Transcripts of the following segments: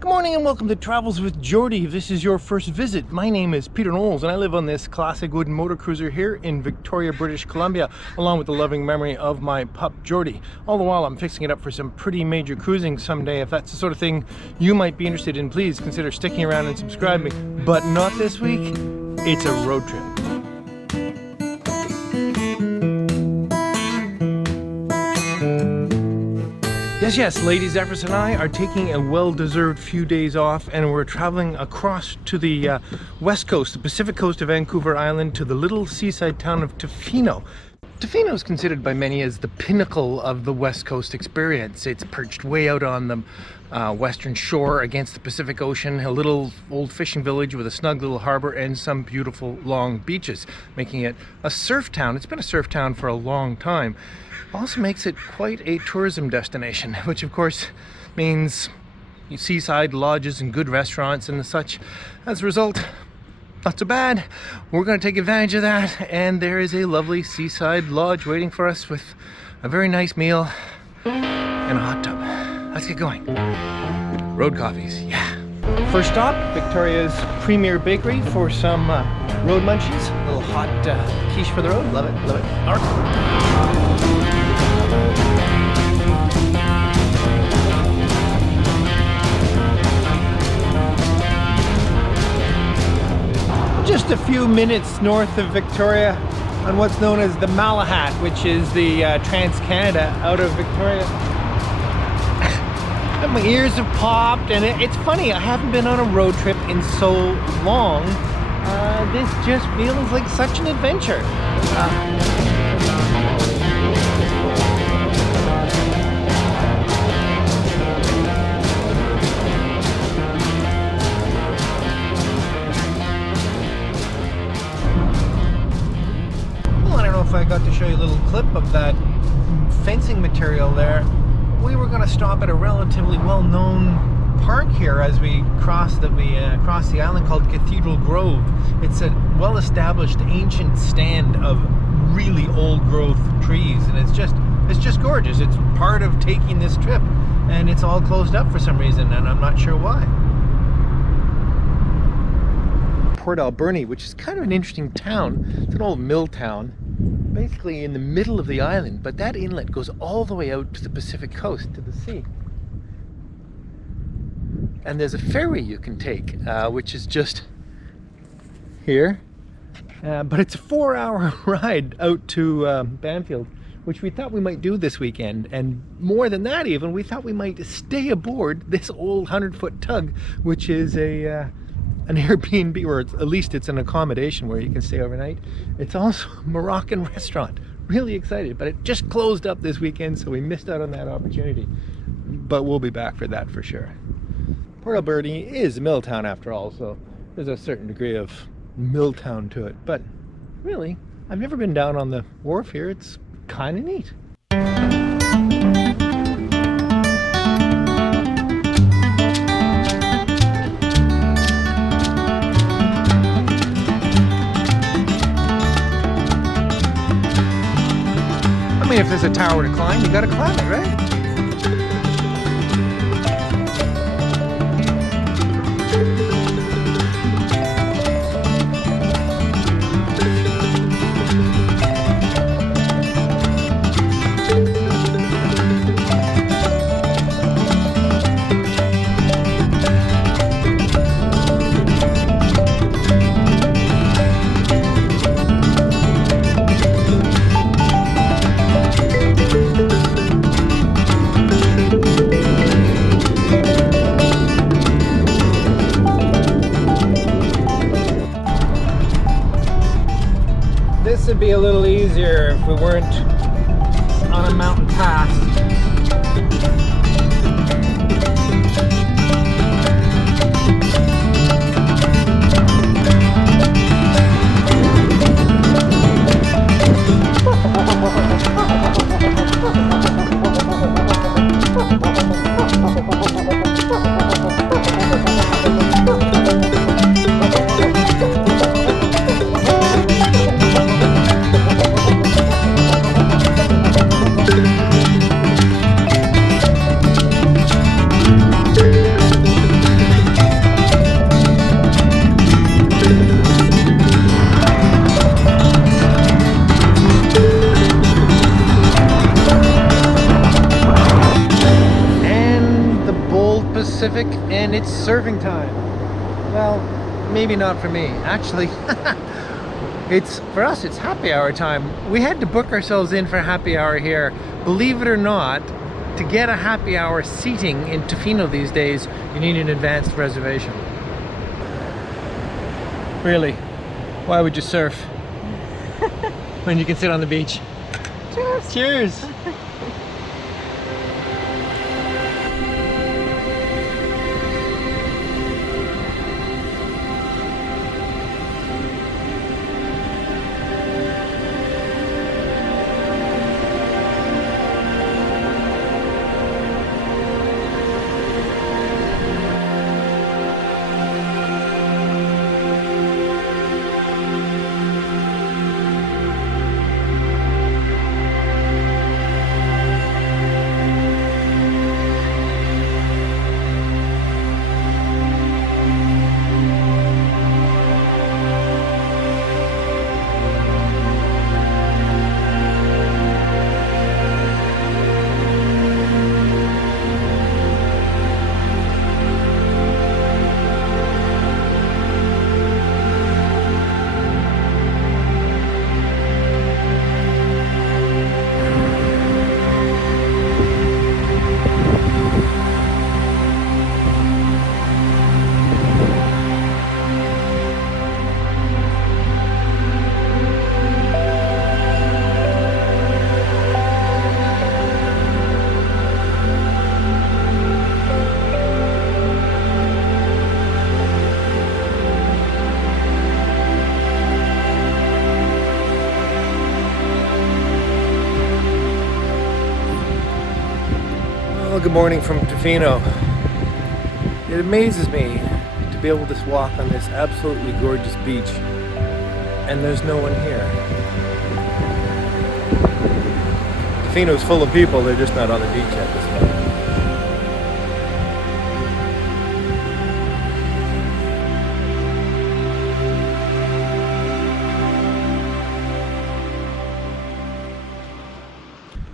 Good morning and welcome to Travels with Geordie. If this is your first visit, my name is Peter Knowles and I live on this classic wooden motor cruiser here in Victoria, British Columbia, along with the loving memory of my pup Geordie. All the while I'm fixing it up for some pretty major cruising someday. If that's the sort of thing you might be interested in, please consider sticking around and subscribing. But not this week. It's a road trip. Yes, Lady Zephyrus and I are taking a well-deserved few days off and we're traveling across to the west coast, the Pacific coast of Vancouver Island, to the little seaside town of Tofino. Tofino is considered by many as the pinnacle of the west coast experience. It's perched way out on the western shore against the Pacific Ocean, a little old fishing village with a snug little harbor and some beautiful long beaches, making it a surf town. It's been a surf town for a long time. Also makes it quite a tourism destination, which of course means seaside lodges and good restaurants and such. As a result, not so bad. We're going to take advantage of that, and there is a lovely seaside lodge waiting for us with a very nice meal and a hot tub. Let's get going. Road coffees, yeah. First stop, Victoria's premier bakery for some road munchies. A little hot quiche for the road. Love it, love it. Arr. Just a few minutes north of Victoria on what's known as the Malahat, which is the Trans-Canada out of Victoria. And my ears have popped, and it's funny, I haven't been on a road trip in so long. This just feels like such an adventure. If I got to show you a little clip of that fencing material there. We were going to stop at a relatively well-known park here as we cross the island called Cathedral Grove. It's a well-established ancient stand of really old growth trees, and it's just gorgeous. It's part of taking this trip, and it's all closed up for some reason, and I'm not sure why. Port Alberni, which is kind of an interesting town. It's an old mill town, basically in the middle of the island, but that inlet goes all the way out to the Pacific coast, to the sea. And there's a ferry you can take, which is just here, but it's a 4-hour ride out to Banfield, which we thought we might do this weekend. And more than that even, we thought we might stay aboard this old 100-foot tug, which is an Airbnb, or at least it's an accommodation where you can stay overnight. It's also a Moroccan restaurant. Really excited, but it just closed up this weekend, so we missed out on that opportunity. But we'll be back for that for sure. Port Alberni is a mill town after all, so there's a certain degree of mill town to it. But really, I've never been down on the wharf here. It's kind of neat. I mean, if there's a tower to climb, you gotta climb it, right? This would be a little easier if we weren't on a mountain pass. Pacific and it's serving time. Well, maybe not for me. Actually, for us, it's happy hour time. We had to book ourselves in for happy hour here. Believe it or not, to get a happy hour seating in Tofino these days, you need an advanced reservation. Really, why would you surf when you can sit on the beach? Cheers! Cheers! Well, good morning from Tofino. It amazes me to be able to walk on this absolutely gorgeous beach and there's no one here. Tofino's full of people, they're just not on the beach at this moment.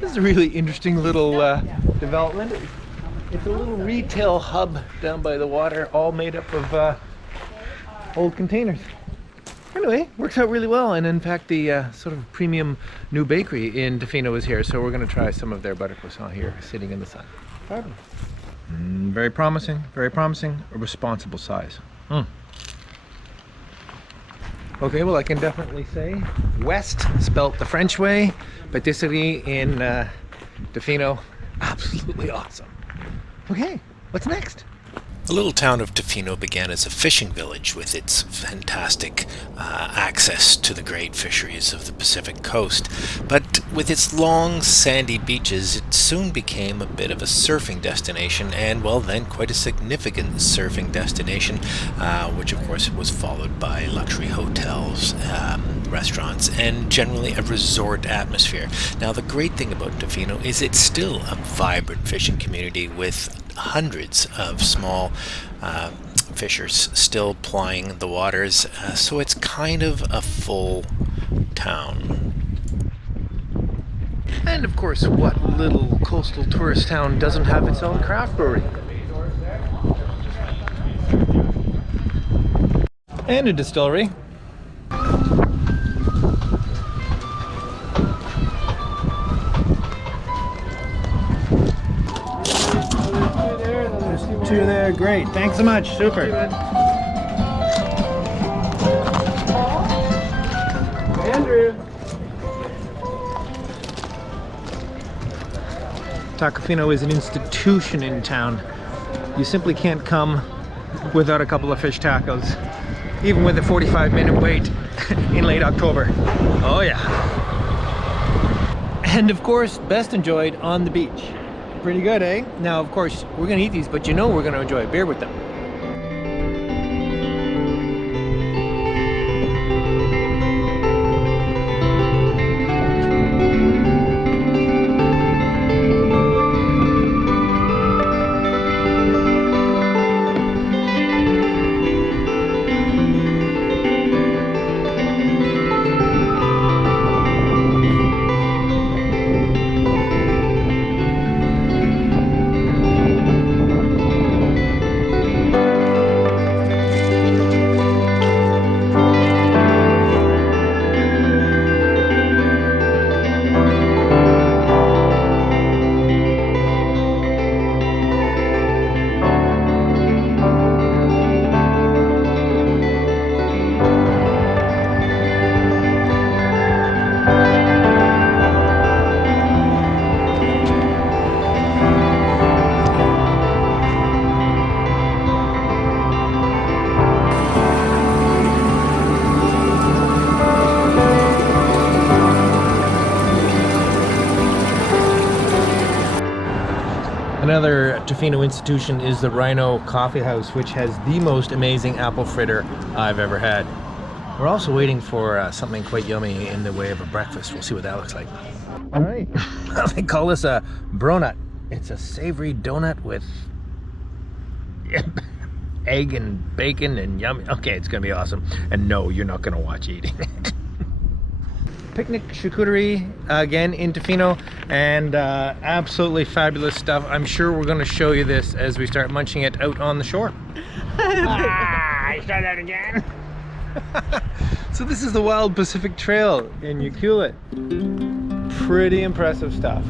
This is a really interesting little development. It's a little retail hub down by the water, all made up of old containers. Anyway, works out really well, and in fact the sort of premium new bakery in Tofino is here, so we're going to try some of their butter croissant here, sitting in the sun. Very promising, a responsible size. Okay, well I can definitely say West, spelt the French way, patisserie in Tofino, absolutely awesome. Okay, what's next? The little town of Tofino began as a fishing village with its fantastic access to the great fisheries of the Pacific coast, but with its long sandy beaches it soon became a bit of a surfing destination, and well then quite a significant surfing destination, which of course was followed by luxury hotels, restaurants, and generally a resort atmosphere. Now the great thing about Tofino is it's still a vibrant fishing community with hundreds of small fishers still plying the waters, so it's kind of a full town. And of course, what little coastal tourist town doesn't have its own craft brewery? And a distillery. Two there, great. Thanks so much, super. Andrew. Tacofino is an institution in town. You simply can't come without a couple of fish tacos, even with a 45-minute wait in late October. Oh yeah. And of course, best enjoyed on the beach. Pretty good, eh? Now, of course, we're gonna eat these, but you know we're gonna enjoy a beer with them. Tofino institution is the Rhino Coffee House, which has the most amazing apple fritter I've ever had. We're also waiting for something quite yummy in the way of a breakfast. We'll see what that looks like. All right, they call this a bronut. It's a savory donut with egg and bacon and yummy. Okay, it's gonna be awesome. And no, you're not gonna watch eating it. Picnic charcuterie again in Tofino, and absolutely fabulous stuff. I'm sure we're going to show you this as we start munching it out on the shore. I saw that again. So this is the Wild Pacific Trail in Ucluelet. Pretty impressive stuff.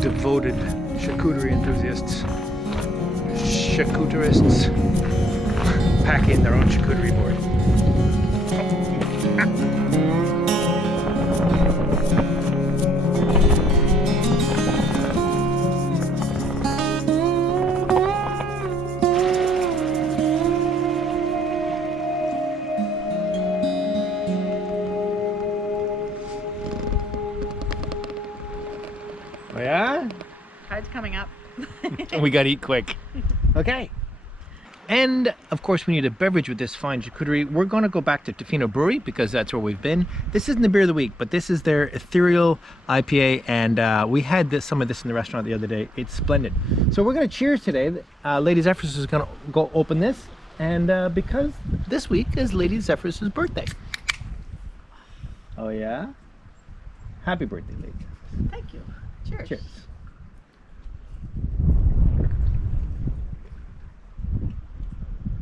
Devoted charcuterie enthusiasts, charcuterists, pack in their own charcuterie board. Oh yeah? Tide's coming up. We gotta eat quick. Okay. And of course we need a beverage with this fine charcuterie. We're gonna go back to Tofino Brewery because that's where we've been. This isn't the beer of the week, but this is their ethereal IPA, and we had some of this in the restaurant the other day. It's splendid. So we're gonna cheers today. Lady Zephyrus is gonna go open this. And because this week is Lady Zephyrus' birthday. Oh yeah? Happy birthday, Lady Zephyrus. Thank you. Cheers. Cheers.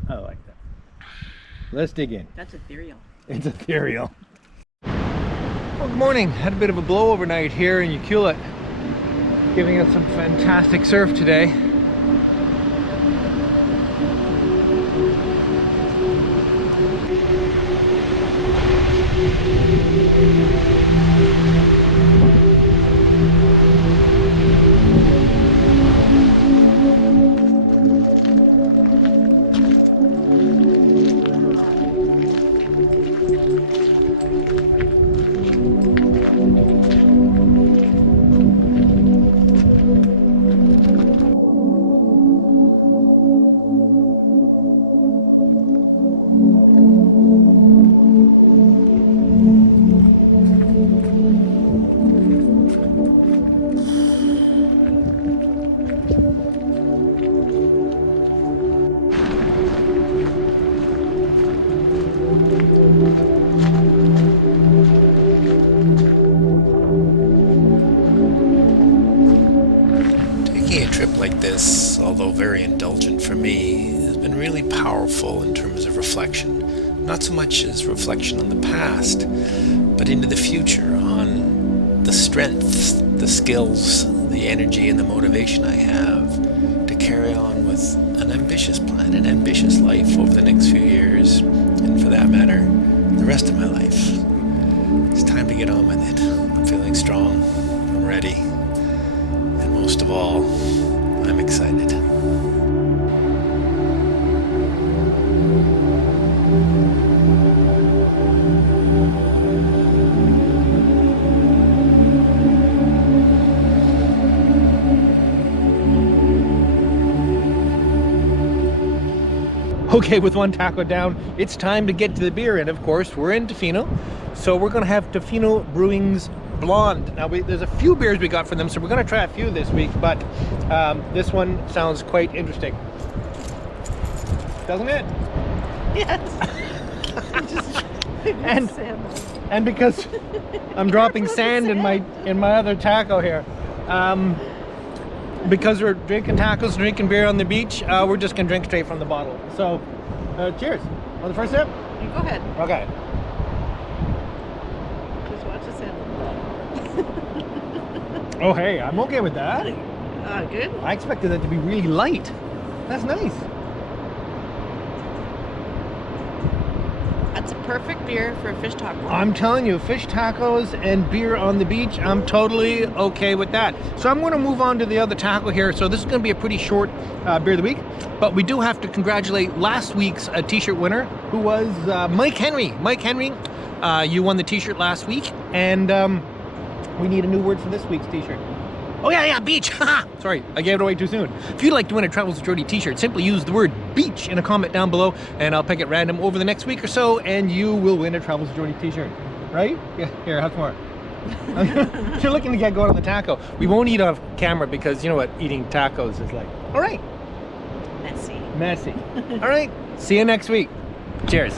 I like that. Let's dig in. That's ethereal. It's ethereal. Well, good morning. Had a bit of a blow overnight here in Ucluelet, giving us some fantastic surf today. Taking a trip like this, although very indulgent for me, has been really powerful in terms of reflection. Not so much as reflection on the past, but into the future, on the strengths, the skills, the energy and the motivation I have to carry on with an ambitious plan, an ambitious life over the next few years, and for that matter, the rest of my life. It's time to get on with it. I'm feeling strong, I'm ready, and most of all, I'm excited. Okay, with one taco down, it's time to get to the beer, and of course we're in Tofino, so we're gonna have Tofino Brewing's Blonde. Now there's a few beers we got from them, so we're gonna try a few this week, but this one sounds quite interesting, doesn't it? Yes. And because I'm dropping sand in my other taco here, because we're drinking tacos, drinking beer on the beach, we're just gonna drink straight from the bottle. So, cheers. On the first sip? You go ahead. Okay. Just watch the sand. Oh, hey, I'm okay with that. Good. I expected that to be really light. That's nice. That's a perfect beer for a fish taco. I'm telling you, fish tacos and beer on the beach, I'm totally okay with that. So I'm going to move on to the other taco here. So this is going to be a pretty short beer of the week, but we do have to congratulate last week's t-shirt winner, who was Mike Henry. Mike Henry, you won the t-shirt last week, and we need a new word for this week's t-shirt. Oh yeah, beach. Sorry, I gave it away too soon. If you'd like to win a Travels with Jody t-shirt, simply use the word beach in a comment down below, and I'll pick it random over the next week or so, and you will win a Travels with Jody t-shirt. Right? Yeah, here, have some more. You're looking to get going on the taco. We won't eat off camera because you know what eating tacos is like. All right. Messy. All right. See you next week. Cheers.